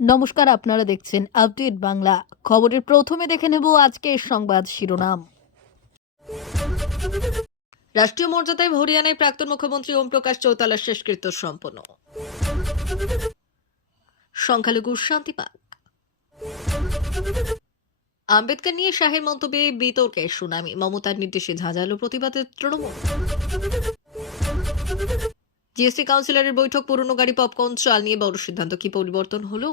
নমস্কার, আপনারা দেখছেন আপডেট বাংলা। খবরের প্রথমে দেখে নেব আজকের সংবাদ শিরোনাম। রাষ্ট্রীয় মর্যাদায় হরিয়ানায় প্রাক্তন মুখ্যমন্ত্রী ওম প্রকাশ চৌতালার শেষকৃত্য সম্পন্ন। সংখ্যালঘু শান্তি পাক। আম্বেদকর নিয়ে শাহের মন্তব্যে বিতর্কে সুনামি, মমতার নির্দেশে ঝাঁঝালো প্রতিবাদের তৃণমূল। জিএসটি কাউন্সিলরের বৈঠক, পুরনো গাড়ি পপকর্ন চাল নিয়ে বড় সিদ্ধান্ত, কি পরিবর্তন হলো?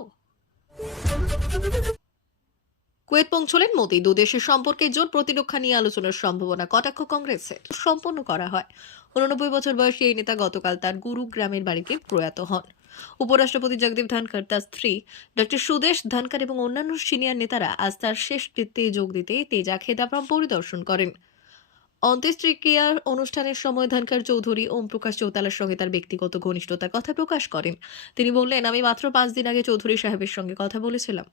কুয়েত পৌঁছলেন মোদি, দুদেশের সম্পর্কে জোট প্রতিরক্ষা নিয়ে আলোচনার সম্ভাবনা, কটাক্ষ কংগ্রেসে সম্পন্ন করা হয়। 89 বছর বয়সী এই নেতা গতকাল তার গুরুগ্রামের বাড়িতে প্রয়াত হন। উপরাষ্ট্রপতি জগদীপ ধনখড়, তার স্ত্রী ডক্টর সুদেশ ধনখড় এবং অন্যান্য সিনিয়র নেতারা আজ তার শেষকৃত্যে যোগ দিতে তেজা খেদাপ্রাম পরিদর্শন করেন। অন্ত্যেষ্টিক্রিয়ার অনুষ্ঠানের সময় ধনখড় চৌধুরী ওম প্রকাশ চৌতালার সঙ্গে তার ব্যক্তিগত ঘনিষ্ঠতার কথা প্রকাশ করেন। তিনি বললেন, আমি মাত্র 5 দিন আগে চৌধুরী সাহেবের সঙ্গে কথা বলেছিলাম।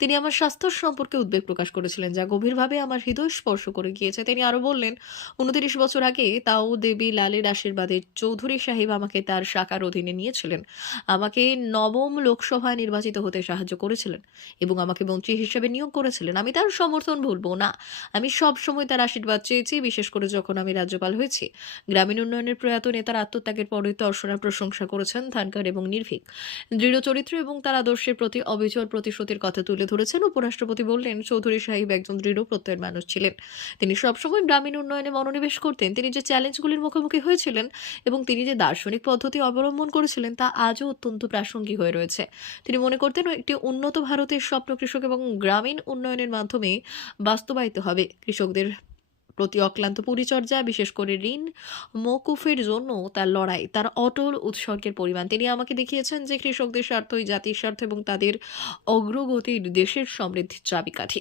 তিনি আমার স্বাস্থ্য সম্পর্কে উদ্বেগ প্রকাশ করেছিলেন, যা গভীরভাবে আমার হৃদয় স্পর্শ করে গিয়েছে। তিনি আরো বললেন, 29 বছর আগে তাও দেবী লালের আশীর্বাদে চৌধুরী সাহেব আমাকে তার শাখার অধীনে নিয়েছিলেন। আমাকে নবম লোকসভায় নির্বাচিত হতে সাহায্য করেছিলেন এবং আমাকে মন্ত্রী হিসেবে নিয়োগ করেছিলেন। আমি তার সমর্থন ভুলবো না। আমি সব সময় তার আশীর্বাদ চেয়েছি, বিশেষ করে যখন আমি রাজ্যপাল হয়েছি। গ্রামীণ উন্নয়নের প্রয়াত নেতার আত্মত্যাগের পরে দর্শনার প্রশংসা করেছেন ধনখড় এবং নির্ভীক দৃঢ় চরিত্র এবং তার আদর্শের প্রতি অবিচল প্রতিশ্রুতির কথা তুলে ধরেছেন। উপরাষ্ট্রপতি বললেন, চৌধুরী সাহেব একজন দৃঢ় প্রত্যয়ের মানুষ ছিলেন। তিনি সবসময় গ্রামীণ উন্নয়নে মনোনিবেশ করতেন। তিনি যে চ্যালেঞ্জগুলির মুখোমুখি হয়েছিলেন এবং তিনি যে দার্শনিক পদ্ধতি অবলম্বন করেছিলেন তা আজও অত্যন্ত প্রাসঙ্গিক হয়ে রয়েছে। তিনি মনে করতেন, একটি উন্নত ভারতের স্বপ্ন কৃষক এবং গ্রামীণ উন্নয়নের মাধ্যমে বাস্তবায়িত হবে। কৃষকদের প্রতি অক্লান্ত পরিচর্যা, বিশেষ করে ঋণ মওকুফের জন্য তার লড়াই, তার অটল উৎসর্গের পরিমাণ। তিনি আমাকে দেখিয়েছেন যে কৃষকদের স্বার্থই জাতির স্বার্থ এবং তাদের অগ্রগতির দেশের সমৃদ্ধির চাবিকাঠি।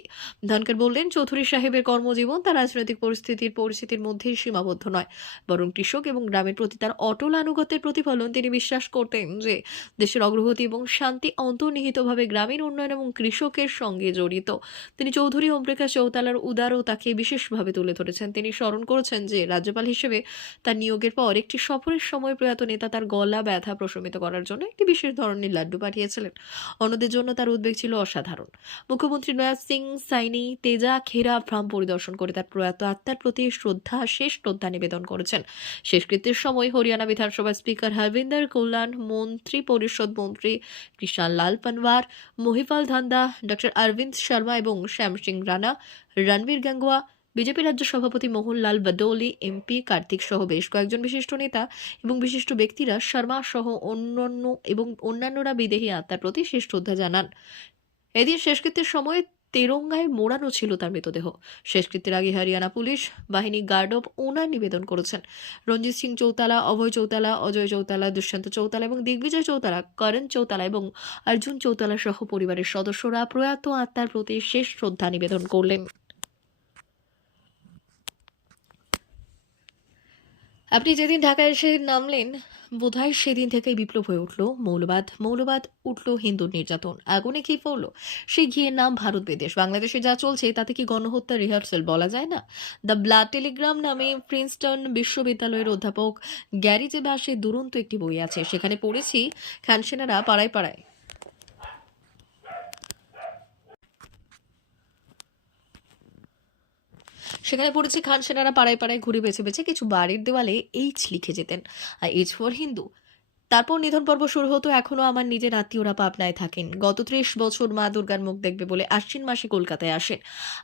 ধনখড় বললেন, চৌধুরী সাহেবের কর্মজীবন তার রাজনৈতিক পরিস্থিতির মধ্যেই সীমাবদ্ধ নয়, বরং কৃষক এবং গ্রামের প্রতি তার অটল আনুগত্যের প্রতিফলন। তিনি বিশ্বাস করতেন যে দেশের অগ্রগতি এবং শান্তি অন্তর্নিহিতভাবে গ্রামীণ উন্নয়ন এবং কৃষকের সঙ্গে জড়িত। তিনি চৌধুরী ওম প্রকাশ চৌতালার উদারতাকে বিশেষভাবে তুলে ধরেছেন। তিনি স্মরণ করেছেন যে রাজ্যপাল হিসেবে তার নিয়োগের পর একটি সফরের সময় প্রয়াত নেতা তার গলা ব্যথা প্রশমিত করার জন্য একটি বিশেষ ধরনের লাড্ডু পাঠিয়েছিলেন। অন্যদের জন্য তার উদ্বেগ ছিল অসাধারণ। মুখ্যমন্ত্রী নয়াজ সিং সাইনি তেজা খেরা ফ্রাম পরিদর্শন করে তার প্রয়াত আত্মার প্রতি শেষ শ্রদ্ধা নিবেদন করেছেন। শেষকৃত্যের সময় হরিয়ানা বিধানসভার স্পিকার হরভিন্দর কল্যাণ, মন্ত্রী পরিষদ মন্ত্রী কৃষাণ লাল পানওয়ার, মহিপাল ধান্দা, ডক্টর অরবিন্দ শর্মা এবং শ্যাম সিং রানা, রণবীর গাঙ্গুয়া, বিজেপি রাজ্য সভাপতি মোহনলাল বদৌলি, এমপি কার্তিক সহ বেশ কয়েকজন বিশিষ্ট নেতা এবং বিশিষ্ট ব্যক্তিরা শর্মা সহ অন্যান্যরা বিদেহী আত্মার প্রতি শেষ শ্রদ্ধা জানান। এদিন শেষকৃত্যের সময় তেরঙ্গায় মোড়ানো ছিল তার মৃতদেহ। শেষকৃত্যের আগে হরিয়ানা পুলিশ বাহিনী গার্ড অব অনার নিবেদন করেছেন। রঞ্জিত সিং চৌতালা, অভয় চৌতালা, অজয় চৌতালা, দুষ্যন্ত চৌতালা এবং দিগ্বিজয় চৌতালা, করণ চৌতালা এবং অর্জুন চৌতালা সহ পরিবারের সদস্যরা প্রয়াত আত্মার প্রতি শেষ শ্রদ্ধা নিবেদন করলেন। আপনি যেদিন ঢাকায় এসে নামলেন, বোধহয় সেদিন থেকেই বিপ্লব হয়ে উঠল মৌলবাদ উঠল হিন্দুর নির্যাতন, আগুনে ঘি পড়ল। সেই ঘিয়ের নাম ভারত বিদেশ। বাংলাদেশে যা চলছে তাতে কি গণহত্যার রিহার্সেল বলা যায় না? দ্য ব্লাড টেলিগ্রাম নামে প্রিন্সটন বিশ্ববিদ্যালয়ের অধ্যাপক গ্যারি জে বাসের দুরন্ত একটি বই আছে। সেখানে পড়েছি, খানসেনারা পাড়ায় পাড়ায় খান সেনারা পাড়ায় পাড়ায় ঘুরে বেছে বেছে কিছু বাড়ির দেওয়ালে এইচ লিখে যেতেন, আর এইচ ফর হিন্দু। তারপর নিধন পর্ব শুরু হতো। এখনো আমার নিজের আত্মীয়রা পাবনায় থাকেন। গত 30 বছর মা দুর্গার মুখ দেখবে বলে আশ্বিন মাসে কলকাতায় আসেন।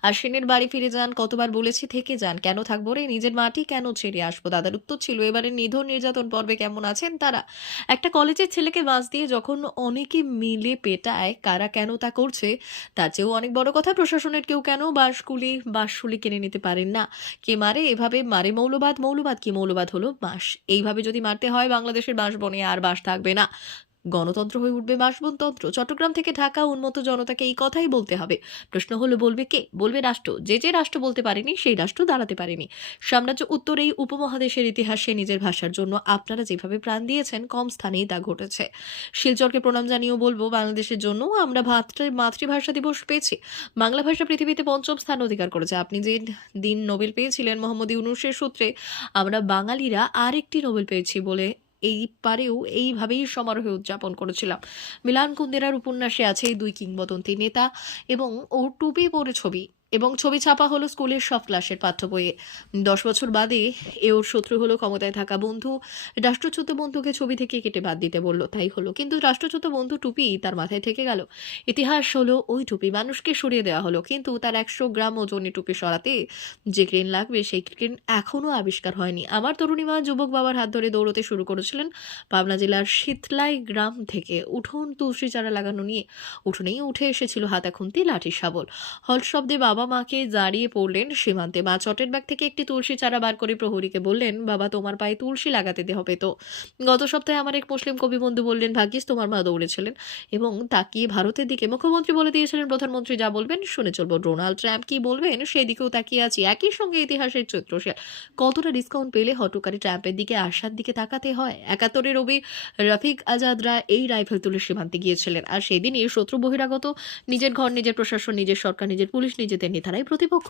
আশ্বিনের বাড়ি ফিরে যান। কতবার বলেছি থেকে যান। কেন থাকবো রে, নিজের মাটি কেন ছেড়ে আসবো? দাদার উত্তর ছিল, এবারে নিধন নির্যাতন পর্বে কেমন আছেন তারা? একটা কলেজের ছেলেকে বাস দিয়ে যখন অনেকে মিলে পেটায়, কারা কেন তা করছে? তার চেয়েও অনেক বড় কথা, প্রশাসনের কেউ কেন বাঁশগুলি কিনে নিতে পারেন না? কে মারে? এভাবে মারে মৌলবাদ কি? মৌলবাদ হলো বাঁশ। এইভাবে যদি মারতে হয়, বাংলাদেশের বাঁশ বনে আর বাঁশ থাকবে না, গণতন্ত্র হয়ে উঠবে বাঁশবনতন্ত্র। চট্টগ্রাম থেকে ঢাকা উন্মত্ত জনতাকে এই কথাই বলতে হবে। প্রশ্ন হলো, বলবে কে? বলবে রাষ্ট্র। যে রাষ্ট্র বলতে পারেনি, সেই রাষ্ট্র দাঁড়াতে পারেনি। সাম্রাজ্য উত্তর এই উপমহাদেশের ইতিহাসে নিজের ভাষার জন্য আপনারা যেভাবে প্রাণ দিয়েছেন, কম স্থানেই তা ঘটেছে। শিলচরকে প্রণাম জানিয়েও বলবো, বাংলাদেশের জন্য আমরা মাতৃভাষা দিবস পেয়েছি। বাংলা ভাষা পৃথিবীতে 5ম স্থান অধিকার করেছে। আপনি যে দিন নোবেল পেয়েছিলেন মোহাম্মদ ইউনূসের সূত্রে, আমরা বাঙালিরা আরেকটি নোবেল পেয়েছি বলে এইবারেও এইভাবেই সমারোহে উদযাপন করেছিলাম। মিলান কুন্দেরার উপন্যাসে আছে এই দুই কিংবদন্তি নেতা এবং ওর টুপি পরে ছবি এবং ছবি ছাপা হলো স্কুলের সব ক্লাসের পাঠ্য বইয়ে। 10 বছর বাদে ওর শত্রু হলো ক্ষমতায় থাকা বন্ধু। রাষ্ট্রচ্যুত বন্ধুকে ছবি থেকে কেটে বাদ দিতে বলল, তাই হলো। কিন্তু রাষ্ট্রচ্যুত বন্ধু টুপি তার মাথায় থেকে গেল। ইতিহাস হলো ওই টুপি মানুষকে সরিয়ে দেওয়া হলো, কিন্তু তার 100 গ্রাম ওজনের টুপি সরাতে যে ক্রেন লাগবে সেই ক্রেন এখনো আবিষ্কার হয়নি। আমার তরুণীমা যুবক বাবার হাত ধরে দৌড়তে শুরু করেছিলেন পাবনা জেলার শীতলাই গ্রাম থেকে। উঠোন তুলসী চারা লাগানো নিয়ে উঠোনেই উঠে এসেছিল হাতা খুন্তি লাঠি শাবল। হল শব্দে বাবা মাকে দাঁড়িয়ে পড়লেন সীমান্তে। মা চটের ব্যাগ থেকে একটি তুলসী চারা বার করে প্রহরীকে বললেন, বাবা তোমার পায়ে তুলসী লাগাতে হবে তো। গত সপ্তাহে আমার এক মুসলিম কবি বন্ধু বললেন, ভাগ্যিস তোমার মা দৌড়েছিলেন। এবং তাকিয়ে ভারতের দিকে। মুখ্যমন্ত্রী বলে দিয়েছিলেন প্রধানমন্ত্রী যা বলবেন শুনে চলবো। ডোনাল্ড ট্রাম্প কি বলবেন সেই দিকেও তাকিয়ে আছি। একই সঙ্গে ইতিহাসের চিত্রশীল কতটা ডিসকাউন্ট পেলে হটকারী ট্রাম্পের দিকে আসার দিকে তাকাতে হয়। 71 রবি রফিক আজাদরা এই রাইফেল তুলে সীমান্তে গিয়েছিলেন, আর সেদিনই শত্রু বহিরাগত। নিজের ঘর, নিজের প্রশাসন, নিজের সরকার, নিজের পুলিশ, নিজেদের নেতারাই প্রতিপক্ষ।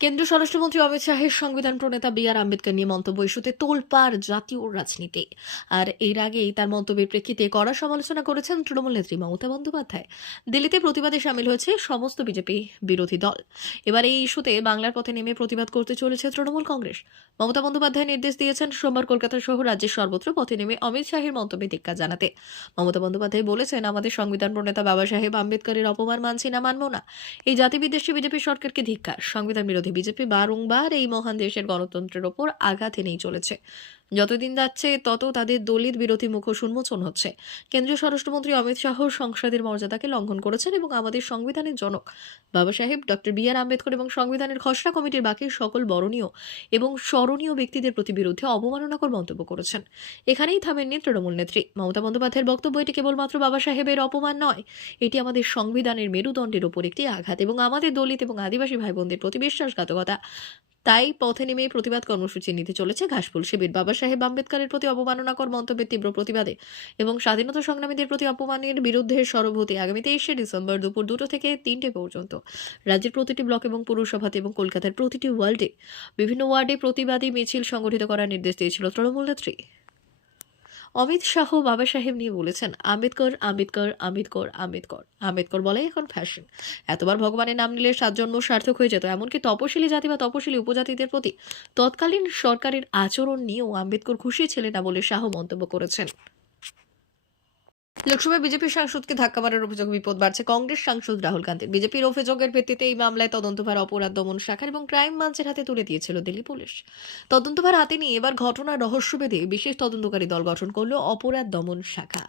কেন্দ্রীয় স্বরাষ্ট্রমন্ত্রী অমিত শাহের সংবিধান প্রণেতা বি আর আম্বেদকর নিয়ে মন্তব্য ইস্যুতে তোলপাড় জাতীয় রাজনীতি। আর এর আগেই তার মন্তব্যের প্রেক্ষিতে কড়া সমালোচনা করেছেন তৃণমূল নেত্রী মমতা বন্দ্যোপাধ্যায়। দিল্লিতে প্রতিবাদে সামিল হয়েছে সমস্ত বিজেপি বিরোধী দল। এবার এই ইস্যুতে বাংলার পথে নেমে প্রতিবাদ করতে চলেছে তৃণমূল কংগ্রেস। মমতা বন্দ্যোপাধ্যায় নির্দেশ দিয়েছেন সোমবার কলকাতা সহ রাজ্যের সর্বত্র পথে নেমে অমিত শাহের মন্তব্যে ধিক্কার জানাতে। মমতা বন্দ্যোপাধ্যায় বলেছেন, আমাদের সংবিধান প্রণেতা বাবা সাহেব আম্বেদকরের অপমান মানছি না, মানব না। এই জাতিবিদ্বেষী বিজেপি সরকারকে ধিক্কার। সংবিধান বিরোধী বিজেপি বারংবার এই মহান দেশের গণতন্ত্রের ওপর আঘাত এনেই চলেছে। যতদিন যাচ্ছে তত তাদের দলিত বিরোধী মুখোশ উন্মোচন হচ্ছে। কেন্দ্রীয় স্বরাষ্ট্রমন্ত্রী অমিত শাহ সংসদের মর্যাদাকে লঙ্ঘন করেছেন এবং আমাদের সংবিধানের জনক বাবা সাহেব ডক্টর বি আর আম্বেদকর এবং সংবিধানের খসড়া কমিটির বাকি সকল বরণীয় এবং স্মরণীয় ব্যক্তিদের প্রতি বিরুদ্ধে অবমাননাকর মন্তব্য করেছেন। এখানেই থামেননি তৃণমূল নেত্রী মমতা বন্দ্যোপাধ্যায়ের বক্তব্য, এটি কেবলমাত্র বাবা সাহেবের অপমান নয়, এটি আমাদের সংবিধানের মেরুদণ্ডের ওপর একটি আঘাত এবং আমাদের দলিত এবং আদিবাসী ভাই বোনদের প্রতি বিশ্বাসঘাতকতা। তাই পথে নেমে প্রতিবাদ কর্মসূচি নিতে চলেছে ঘাসফুল শিবির। বাবা সাহেব আম্বেদকরের প্রতি অবমাননাকর মন্তব্যের তীব্র প্রতিবাদে এবং স্বাধীনতা সংগ্রামীদের প্রতি অপমানের বিরুদ্ধে সরব হতে আগামী 23শে ডিসেম্বর দুপুর 2টো থেকে 3টে পর্যন্ত রাজ্যের প্রতিটি ব্লক এবং পৌরসভাতে এবং কলকাতার প্রতিটি বিভিন্ন ওয়ার্ডে প্রতিবাদী মিছিল সংগঠিত করার নির্দেশ দিয়েছিল তৃণমূল নেত্রী। অমিত শাহ বাবা সাহেব নিয়ে বলেছেন, আম্বেদকর আম্বেদকর আম্বেদকর আম্বেদকর আম্বেদকর বলে এখন ফ্যাশন। এতবার ভগবানের নাম নিলে 7 জন্ম সার্থক হয়ে যেত। এমনকি তপশিলি জাতি বা তপশিলি উপজাতিদের প্রতি তৎকালীন সরকারের আচরণ নিয়েও আম্বেদকর খুশি ছিলেন না বলে শাহ মন্তব্য করেছেন। লোকসভায় বিজেপি সাংসদকে ধাক্কা মারার অভিযোগ, বিপদ বাড়ছে কংগ্রেস সাংসদ রাহুল গান্ধীর। বিজেপির অভিযোগের ভিত্তিতে এই মামলায় তদন্তভার অপরাধ দমন শাখার এবং ক্রাইম ব্রাঞ্চের হাতে তুলে দিয়েছিল দিল্লি পুলিশ। তদন্তভার হাতে নিয়ে এবার ঘটনার রহস্য ভেদে বিশেষ তদন্তকারী দল গঠন করল অপরাধ দমন শাখা।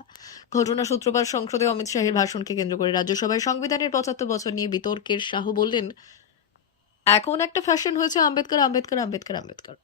ঘটনা সূত্রপাত সংসদে অমিত শাহের ভাষণকে কেন্দ্র করে রাজ্যসভায় সংবিধানের 75 বছর নিয়ে বিতর্কের শাহ বললেন, এখন একটা ফ্যাশন হয়েছে আম্বেদকর আম্বেদকর আম্বেদকর আম্বেদকর।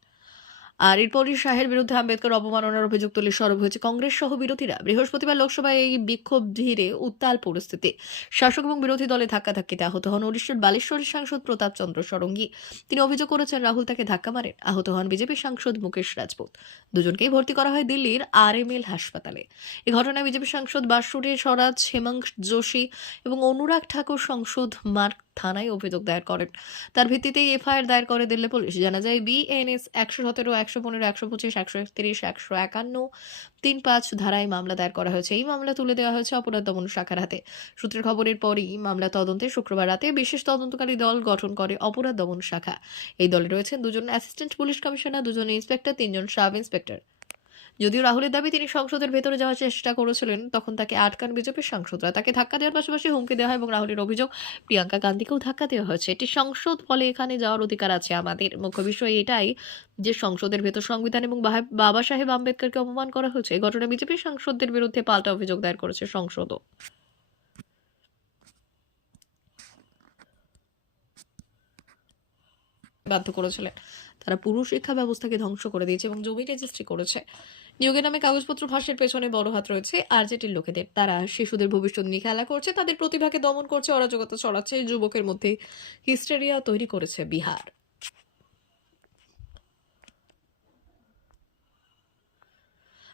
আর এরপরই শাহের বিরুদ্ধে আম্বেদকর অবমাননার অভিযোগ তুলে সরব হয়েছে কংগ্রেস সহ বিরোধীরা। বৃহস্পতিবার লোকসভায় এই বিক্ষোভ ঘিরে উত্তাল পরিস্থিতি। শাসক এবং বিরোধী দলে ধাক্কাধাক্কিতে আহত হন ওড়িশার বালেশ্বরের সাংসদ প্রতাপ চন্দ্র ষড়ঙ্গী। তিনি অভিযোগ করেছেন রাহুল তাকে ধাক্কা মারেন। আহত হন বিজেপি সাংসদ মুকেশ রাজপুত। দুজনকেই ভর্তি করা হয় দিল্লির RML হাসপাতালে। এই ঘটনায় বিজেপি সাংসদ বাসুরে স্বরাজ, হেমন্ত যোশী এবং অনুরাগ ঠাকুর সংসদ মার্গ থানায় অভিযোগ দায়ের করেন। তার ভিত্তিতেই এফআইআর দায়ের করে দিল্লি পুলিশ। জানা যায় BNS 117, 115, 125, 131, 151, 35 ধারায় মামলা দায়ের করা হয়েছে। এই মামলা তুলে দেওয়া হয়েছে অপরাধ দমন শাখার হাতে। সূত্রের খবরের পরই মামলা তদন্তে শুক্রবার রাতে বিশেষ তদন্তকারী দল গঠন করে অপরাধ দমন শাখা। এই দলে রয়েছেন 2 জন অ্যাসিস্ট্যান্ট পুলিশ কমিশনার, 2 জন ইন্সপেক্টর, 3 জন সাব ইন্সপেক্টর। যদিও রাহুলের দাবি তিনি সংসদের ভেতরে যাওয়ার চেষ্টা করেছিলেন, তখন তাকে আটকান বিজেপির সাংসদরা। তাকে ধাক্কা দেওয়ার পাশাপাশি হুমকি দেওয়া হয় এবং রাহুলের অভিযোগ প্রিয়াঙ্কা গান্ধীকেও ধাক্কা দেওয়া হয়েছে। এটি সংসদ, ফলে এখানে যাওয়ার অধিকার আছে আমাদের। মুখ্য বিষয় এটাই যে সংসদের ভেতর সংবিধান এবং বাবা সাহেব আম্বেদকরকে অপমান করা হয়েছে। এই ঘটনায় বিজেপির সাংসদদের বিরুদ্ধে পাল্টা অভিযোগ দায়ের করেছে সংসদও। বাধ্য করেছিলেন। তারা পুরো শিক্ষা ব্যবস্থাকে ধ্বংস করে দিয়েছে এবং জমি রেজিস্ট্রি করেছে। নিয়োগের নামে কাগজপত্র ফাঁসের পেছনে বড় হাত রয়েছে আরজেডির লোকেদের। তারা শিশুদের ভবিষ্যৎ নিয়ে খেলা করছে, তাদের প্রতিভাকে দমন করছে, অরাজকতা ছড়াচ্ছে, যুবকের মধ্যে হিস্টেরিয়া তৈরি করেছে বিহার।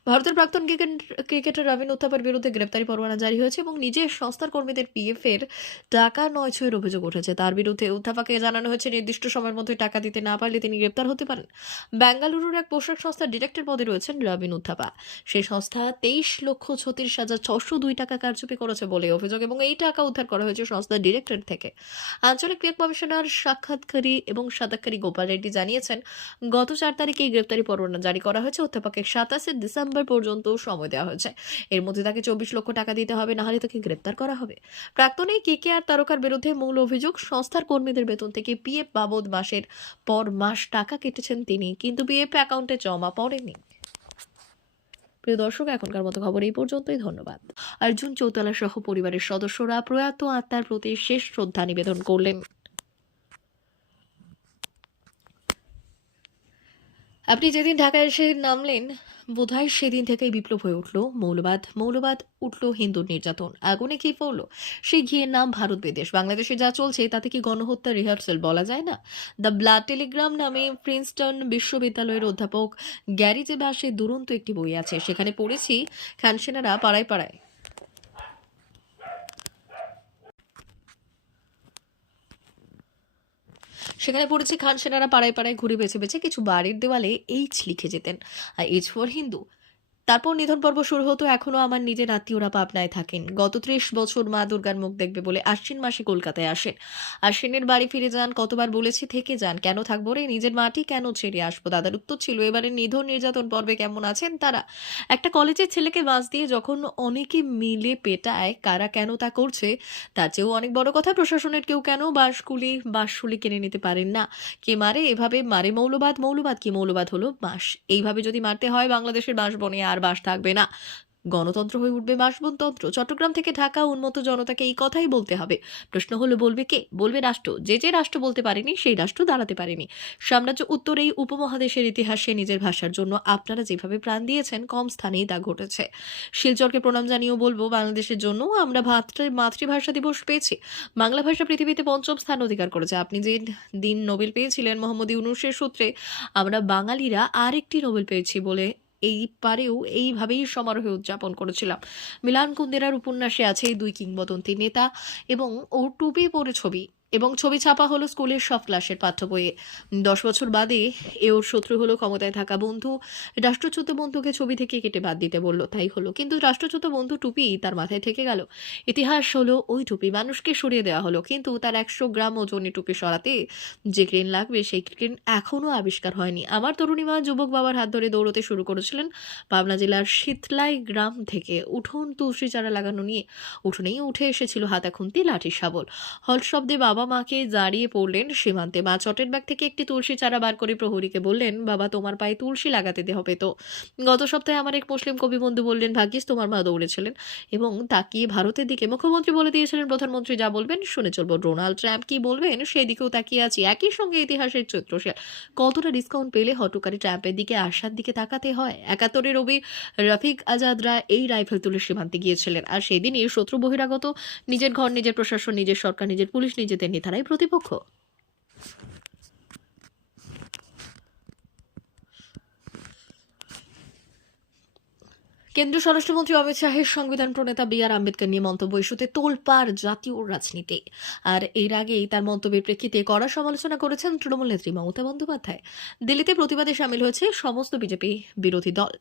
ভারতের প্রাক্তন ক্রিকেটার রবিন উত্থাপার বিরুদ্ধে গ্রেপ্তারি পরোয়ানা জারি হয়েছে এবং নিজের সংস্থার কর্মীদের পিএফ এর টাকা নয় ছয়ের অভিযোগ উঠেছে। তার বিরুদ্ধে উত্থাপাকে জানানো হয়েছে নির্দিষ্ট সময়ের মধ্যে টাকা দিতে না পারলে তিনি গ্রেপ্তার হতে পারেন। বেঙ্গালুরুর এক পোশাক সংস্থার ডিরেক্টর পদে রয়েছেন রবিন উত্থাপা। সেই সংস্থা 23,36,602 টাকা কারচুপি করেছে বলে অভিযোগ এবং এই টাকা উদ্ধার করা হয়েছে সংস্থার ডিরেক্টর থেকে। আঞ্চলিক ক্রিয়া কমিশনার সাদাক্ষারি গোপাল রেড্ডি জানিয়েছেন, গত 4 তারিখে এই গ্রেপ্তারি পরোয়ানা জারি করা হয়েছে। উত্থাপাকে 27 ডিসেম্বর পর্যন্ত সময় দেওয়া হয়েছে। এর মধ্যে তাকে 24 লক্ষ টাকা দিতে হবে, না হলে তাকে গ্রেপ্তার করা হবে। প্রাক্তন এই কেকেআর তারকার বিরুদ্ধে মূল অভিযোগ, সংস্থার কর্মীদের বেতন থেকে পিএফ বাবদ মাসের পর মাস টাকা কেটেছেন তিনি, কিন্তু পিএফ অ্যাকাউন্টে জমা পড়েনি। প্রিয় দর্শক, এখনকার মতো খবর এই পর্যন্তই। ধন্যবাদ। অর্জুন চৌতালা সহ পরিবারের সদস্যরা প্রয়াত আত্মার প্রতি শেষ শ্রদ্ধা নিবেদন করলেন। আপনি যেদিন ঢাকায় এসে নামলেন, বোধহয় সেদিন থেকেই বিপ্লব হয়ে উঠল মৌলবাদ। মৌলবাদ উঠল হিন্দুর নির্যাতন, আগুনে ঘি পড়ল। সেই ঘিয়ের নাম ভারত বিদেশ। বাংলাদেশে যা চলছে তাতে কি গণহত্যার রিহার্সেল বলা যায় না? দ্য ব্লাড টেলিগ্রাম নামে প্রিন্সটন বিশ্ববিদ্যালয়ের অধ্যাপক গ্যারি জে বাসের দুরন্ত একটি বই আছে। সেখানে পড়েছি, খানসেনারা পাড়ায় পাড়ায় খান সেনারা পাড়ায় পাড়ায় ঘুরে বেছে বেছে কিছু বাড়ির দেওয়ালে এইচ লিখে যেতেন, আর এইচ ফর হিন্দু। তারপর নিধন পর্ব শুরু হতো। এখনো আমার নিজের আত্মীয়রা পাবনায় থাকেন। গত 30 বছর মা দুর্গার মুখ দেখবে বলে আশ্বিন মাসে কলকাতায় আসেন। আশ্বিনের বাড়ি ফিরে যান। কতবার বলেছি থেকে যান। কেন থাকবো রে, নিজের মাটি কেন ছেড়ে আসবো? দাদার উত্তর ছিল, এবারে নিধন নির্যাতন পর্বে কেমন আছেন তারা। একটা কলেজের ছেলেকে বাস দিয়ে যখন অনেকে মিলে পেটায়, কারা কেন তা করছে, তার চেয়েও অনেক বড় কথা, প্রশাসনের কেউ কেন বাঁশগুলি কিনে নিতে পারেন না। কে মারে এভাবে? মারে মৌলবাদ। মৌলবাদ কি? মৌলবাদ হলো বাঁশ। এইভাবে যদি মারতে হয়, বাংলাদেশের বাঁশবনে আর বাঁশ থাকবে না, গণতন্ত্র হয়ে উঠবে বাঁশবনতন্ত্র। চট্টগ্রাম থেকে ঢাকা উন্মত্ত জনতাকে এই কথাই বলতে হবে। প্রশ্ন হলো, বলবে কে? বলবে রাষ্ট্র। যে রাষ্ট্র বলতে পারেনি, সেই রাষ্ট্র দাঁড়াতে পারেনি। সাম্রাজ্য উত্তর এই উপমহাদেশের ইতিহাসে নিজের ভাষার জন্য আপনারা যেভাবে প্রাণ দিয়েছেন, কম স্থানেই তা ঘটেছে। শিলচরকে প্রণাম জানিয়েও বলবো, বাংলাদেশের জন্য আমরা মাতৃভাষা দিবস পেয়েছি। বাংলা ভাষা পৃথিবীতে 5ম স্থান অধিকার করেছে। আপনি যে দিন নোবেল পেয়েছিলেন মোহাম্মদ ইউনূসের সূত্রে, আমরা বাঙালিরা আরেকটি নোবেল পেয়েছি বলে এইবারেও এইভাবেই সমারোহে উদযাপন করেছিলাম। মিলান কুন্দেরার উপন্যাসে আছে দুই কিংবদন্তি নেতা এবং ও টুপি পরে ছবি, এবং ছবি ছাপা হলো স্কুলের সব ক্লাসের পাঠ্য বইয়ে। 10 বছর বাদে ওর শত্রু হলো ক্ষমতায় থাকা বন্ধু। রাষ্ট্রচ্যুত বন্ধুকে ছবি থেকে কেটে বাদ দিতে বলল, তাই হলো। কিন্তু রাষ্ট্রচ্যুত বন্ধু টুপি তার মাথায় থেকে গেল। ইতিহাস হলো ওই টুপি মানুষকে সরিয়ে দেওয়া হলো, কিন্তু তার 100 গ্রাম ওজনের টুপি সরাতে যে ক্রেন লাগবে, সেই ক্রেন এখনো আবিষ্কার হয়নি। আমার তরুণীমা যুবক বাবার হাত ধরে দৌড়তে শুরু করেছিলেন পাবনা জেলার শীতলাই গ্রাম থেকে। উঠোন তুলসী চারা লাগানো নিয়ে উঠোনেই উঠে এসেছিল হাতা খুন্তি, লাঠি শাবল। হল শব্দে বাবা মাকে দাঁড়িয়ে পড়লেন সীমান্তে। মা চটের ব্যাগ থেকে একটি তুলসী চারা বার করে প্রহরীকে বললেন, বাবা তোমার পায়ে তুলসী লাগাতে হবে তো। গত সপ্তাহে আমার এক মুসলিম কবি বন্ধু বললেন, ভাগ্যিস তোমার মা দৌড়েছিলেন। এবং তাকিয়ে ভারতের দিকে। মুখ্যমন্ত্রী বলে দিয়েছিলেন, প্রধানমন্ত্রী যা বলবেন শুনে চলবো। ডোনাল্ড ট্রাম্প কি বলবেন, সেই দিকেও তাকিয়ে আছি। একই সঙ্গে ইতিহাসের চিত্রশীল। কতটা ডিসকাউন্ট পেলে হটকারী ট্রাম্পের দিকে আসার দিকে তাকাতে হয়। 71 রবি রফিক আজাদরা এই রাইফেল তুলে সীমান্তে গিয়েছিলেন, আর সেদিনই শত্রু বহিরাগত। নিজের ঘর, নিজের প্রশাসন, নিজের সরকার, নিজের পুলিশ, নিজেদের নেতারাই প্রতিপক্ষ। কেন্দ্রীয় স্বরাষ্ট্রমন্ত্রী অমিত শাহের সংবিধান প্রণেতা বি.আর. আম্বেদকর নিয়ে মন্তব্য ইস্যুতে তোলপাড় জাতীয় রাজনীতি। আর এর আগেই তার মন্তব্যের প্রেক্ষিতে কড়া সমালোচনা করেছেন তৃণমূল নেত্রী মমতা বন্দ্যোপাধ্যায়। দিল্লিতে প্রতিবাদে সামিল হয়েছে সমস্ত বিজেপি বিরোধী দল।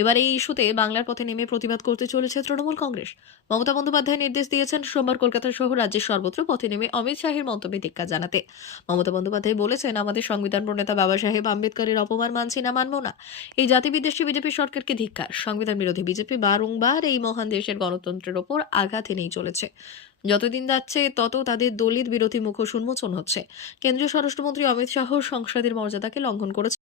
এবার এই ইস্যুতে বাংলার পথে নেমে প্রতিবাদ করতে চলেছে তৃণমূল কংগ্রেস। মমতা বন্দ্যোপাধ্যায় নির্দেশ দিয়েছেন সোমবার কলকাতা সহ রাজ্যের সর্বত্র পথে নেমে অমিত শাহের মন্তব্যে ধিক্কার জানাতে। মমতা বন্দ্যোপাধ্যায় বলেছেন, আমাদের সংবিধান প্রণেতা বাবা সাহেব আম্বেদকরের অপমান মানছি না, মানব না। এই জাতিবিদ্বেষী বিজেপি সরকারকে ধিক্কার। সংবিধান বিরোধী বিজেপি বারংবার এই মহান দেশের গণতন্ত্রের ওপর আঘাত এনেই চলেছে। যতদিন যাচ্ছে তত তাদের দলিত বিরোধী মুখোশ উন্মোচন হচ্ছে। কেন্দ্রীয় স্বরাষ্ট্রমন্ত্রী অমিত শাহ সংসদের মর্যাদাকে লঙ্ঘন করেছে